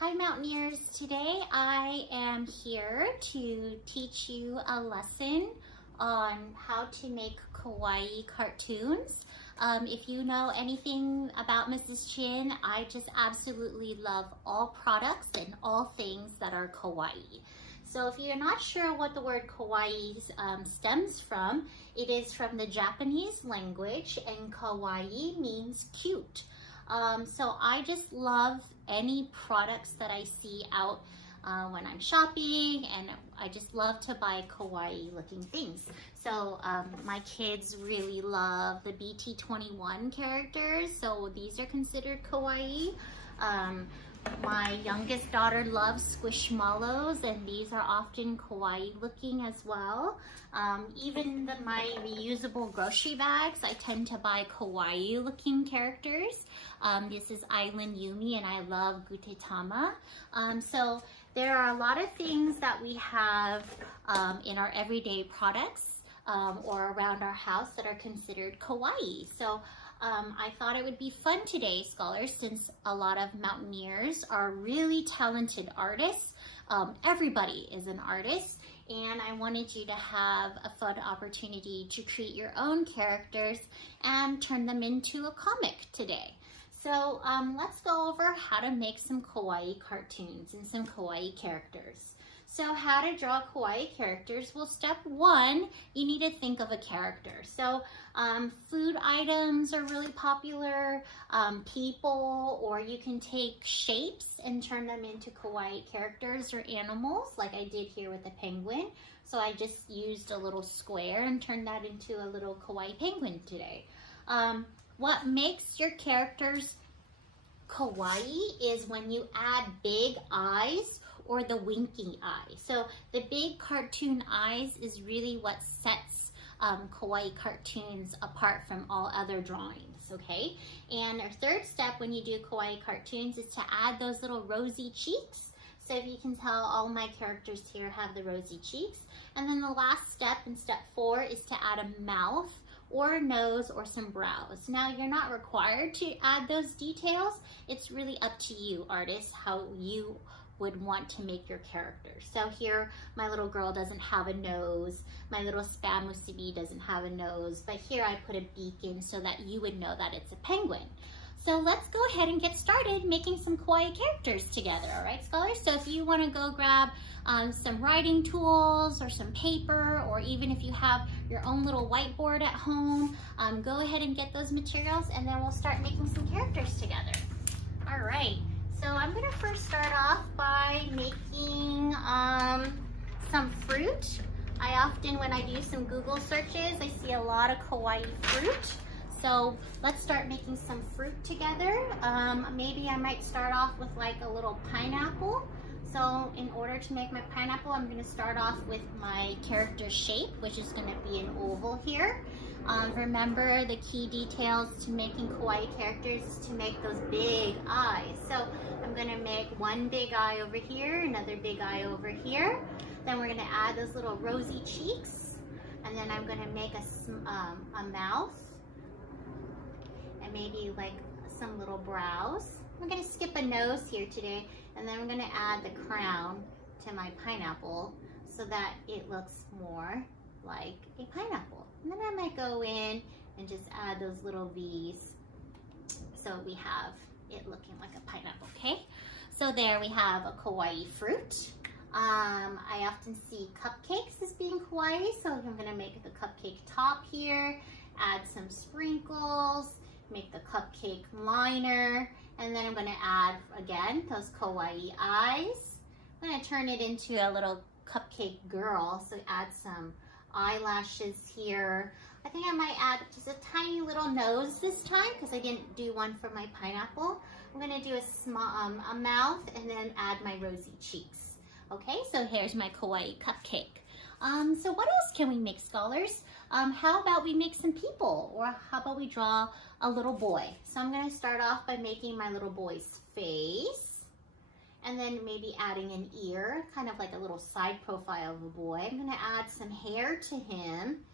Hi Mountaineers, today I am here to teach you a lesson on how to make kawaii cartoons. If you know anything about Mrs. Chin, I just absolutely love all products and all things that are kawaii. So if you're not sure what the word kawaii stems from, it is from the Japanese language, and kawaii means cute. So I just love any products that I see out when I'm shopping, and I just love to buy kawaii looking things. So my kids really love the BT21 characters, so these are considered kawaii. My youngest daughter loves squishmallows, and these are often kawaii looking as well. Even my reusable grocery bags, I tend to buy kawaii looking characters. This is Island Yumi, and I love Gutetama. So there are a lot of things that we have in our everyday products or around our house that are considered kawaii. So I thought it would be fun today, scholars, since a lot of Mountaineers are really talented artists. Everybody is an artist, and I wanted you to have a fun opportunity to create your own characters and turn them into a comic today. So let's go over how to make some kawaii cartoons and some kawaii characters. So how to draw kawaii characters? Well, step one, you need to think of a character. So food items are really popular, people, or you can take shapes and turn them into kawaii characters or animals, like I did here with the penguin. So I just used a little square and turned that into a little kawaii penguin today. What makes your characters kawaii is when you add big eyes or the winking eye. So the big cartoon eyes is really what sets kawaii cartoons apart from all other drawings, okay? And our third step when you do kawaii cartoons is to add those little rosy cheeks. So if you can tell, all my characters here have the rosy cheeks. And then the last step, in step 4, is to add a mouth or a nose or some brows. Now, you're not required to add those details. It's really up to you, artists, how you would want to make your character. So here, my little girl doesn't have a nose. My little spam musubi doesn't have a nose, but here I put a beak in so that you would know that it's a penguin. So let's go ahead and get started making some kawaii characters together, all right, scholars? So if you want to go grab some writing tools or some paper, or even if you have your own little whiteboard at home, go ahead and get those materials, and then we'll start making some characters together. All right, so I'm gonna first start off by making some fruit. I often, when I do some Google searches, I see a lot of kawaii fruit. So let's start making some fruit together. Maybe I might start off with like a little pineapple. So in order to make my pineapple, I'm gonna start off with my character shape, which is gonna be an oval here. Remember, the key details to making kawaii characters is to make those big eyes. So I'm gonna make one big eye over here, another big eye over here. Then we're gonna add those little rosy cheeks. And then I'm gonna make a mouth. And maybe like some little brows. We're gonna skip a nose here today, and then we're gonna add the crown to my pineapple so that it looks more like a pineapple. And then I might go in and just add those little V's so we have it looking like a pineapple, okay? So there we have a kawaii fruit. I often see cupcakes as being kawaii, so I'm gonna make the cupcake top here, add some sprinkles, make the cupcake liner, and then I'm gonna add, again, those kawaii eyes. I'm gonna turn it into a little cupcake girl, so add some eyelashes here. I think I might add just a tiny little nose this time because I didn't do one for my pineapple. I'm gonna do a mouth and then add my rosy cheeks. Okay, so here's my kawaii cupcake. So what else can we make, scholars? How about we make some people, or how about we draw a little boy? So I'm gonna start off by making my little boy's face, and then maybe adding an ear, kind of like a little side profile of a boy. I'm gonna add some hair to him,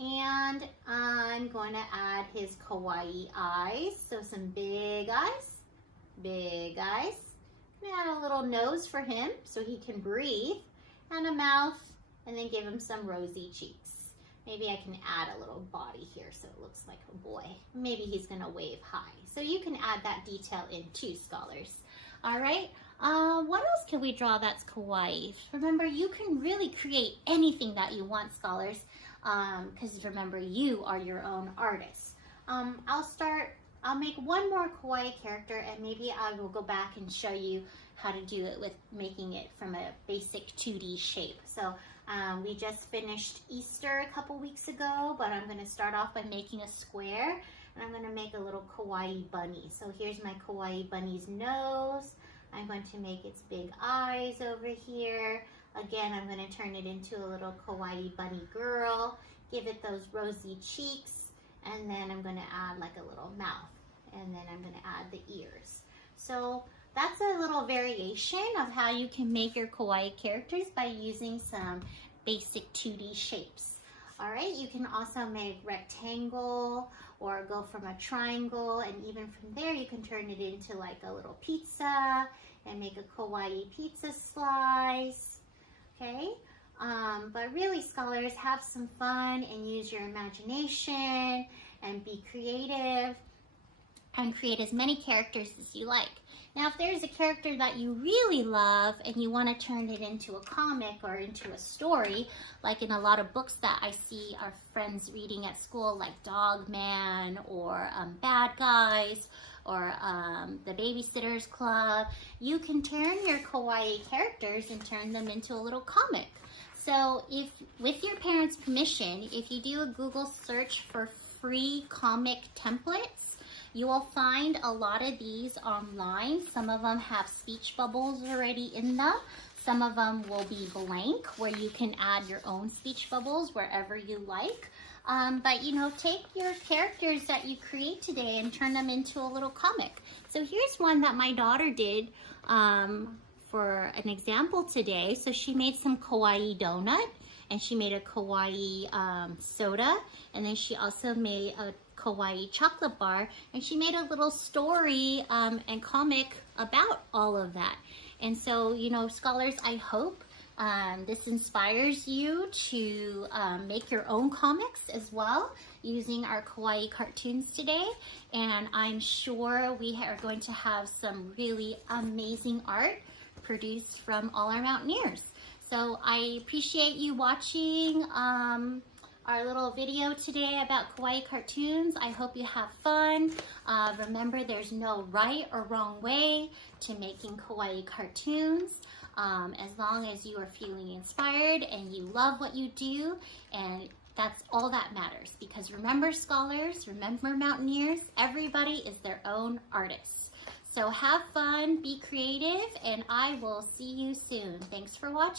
and I'm going to add his kawaii eyes. So some big eyes, Add a little nose for him so he can breathe, and a mouth, and then give him some rosy cheeks. Maybe I can add a little body here so it looks like a boy. Maybe he's gonna wave high. So you can add that detail in too, scholars. All right, what else can we draw that's kawaii? Remember, you can really create anything that you want, scholars, because remember, you are your own artist. I'll make one more kawaii character, and maybe I will go back and show you how to do it with making it from a basic 2D shape. So we just finished Easter a couple weeks ago, but I'm going to start off by making a square, and I'm going to make a little kawaii bunny. So here's my kawaii bunny's nose. I'm going to make its big eyes over here. Again, I'm going to turn it into a little kawaii bunny girl, give it those rosy cheeks, and then I'm going to add like a little mouth, and then I'm going to add the ears. So that's a little variation of how you can make your kawaii characters by using some basic 2D shapes. All right, you can also make rectangle or go from a triangle, and even from there you can turn it into like a little pizza and make a kawaii pizza slice, okay? But really, scholars, have some fun and use your imagination and be creative and create as many characters as you like. Now, if there's a character that you really love and you want to turn it into a comic or into a story, like in a lot of books that I see our friends reading at school, like Dog Man or Bad Guys or the Babysitter's Club, you can turn your kawaii characters and turn them into a little comic. So if, with your parents' permission, if you do a Google search for free comic templates, you will find a lot of these online. Some of them have speech bubbles already in them. Some of them will be blank, where you can add your own speech bubbles wherever you like. But you know, take your characters that you create today and turn them into a little comic. So here's one that my daughter did for an example today. So she made some kawaii donut, and she made a kawaii soda, and then she also made a kawaii chocolate bar, and she made a little story and comic about all of that. And so, you know, scholars, I hope this inspires you to make your own comics as well using our Kawaii cartoons today. And I'm sure we are going to have some really amazing art produced from all our Mountaineers. So I appreciate you watching our little video today about Kawaii cartoons. I hope you have fun. Remember, there's no right or wrong way to making Kawaii cartoons. As long as you are feeling inspired and you love what you do, and that's all that matters. Because remember, scholars, remember, Mountaineers, everybody is their own artist. So have fun, be creative, and I will see you soon. Thanks for watching.